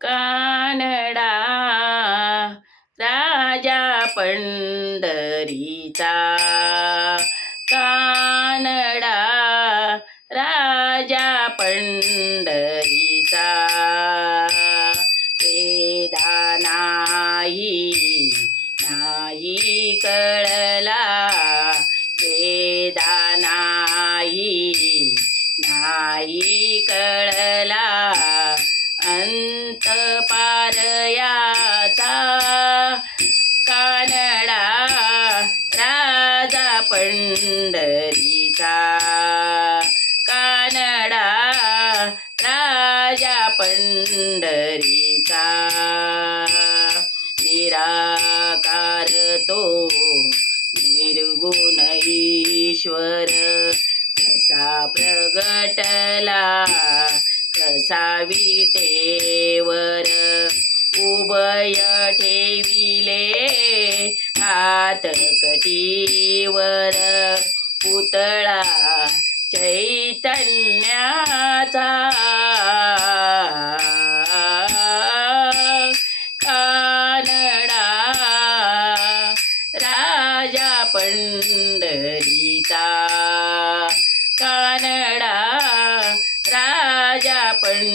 कानडा राजा पंढरीचा. पारयाचा कानडा राजा पंढरीचा. कानडा राजा पंढरीचा. निराकार तो निर्गुण ईश्वर कसा प्रगटला? सावितेवर उभय ठेविले हात कटीवर. पुतळा चैतन्याचा.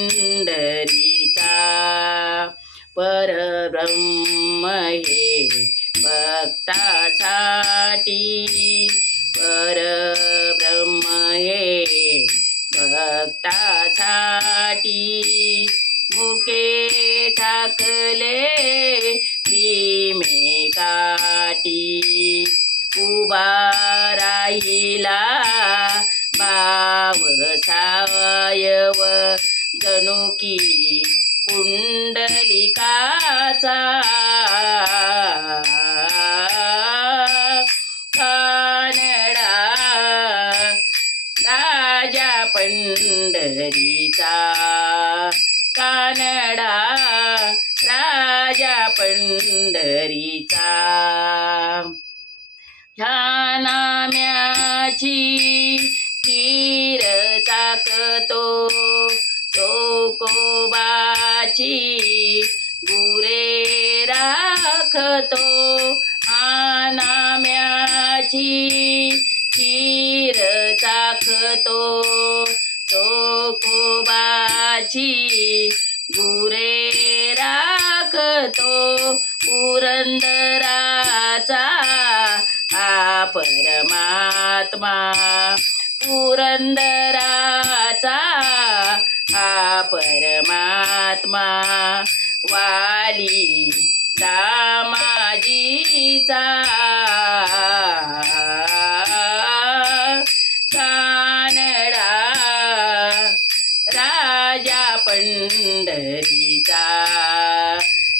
पंढरीचा परब्रह्म हे भक्तासाठी परब्रह्म हे भक्तासाठी मुके टाकले भीमे काठी उभा राहिला भाव सावयव जणू की पुंडलिकाचा. कानडा राजा पंढरीचा. कानडा राजा पंढरीचा. ह्या नाम्याची खीर चाकतो. चोकोबाची गुरे राखतो आनाम्याची खीर चाखतो चोकोबाची गुरे राखतो पुरंदराचा हा परमात्मा पुरंदर हा परमात्मा वाली दामाजीचा कानडा राजा पंढरीचा.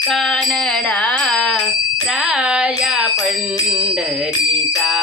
कानडा राजा पंढरीचा.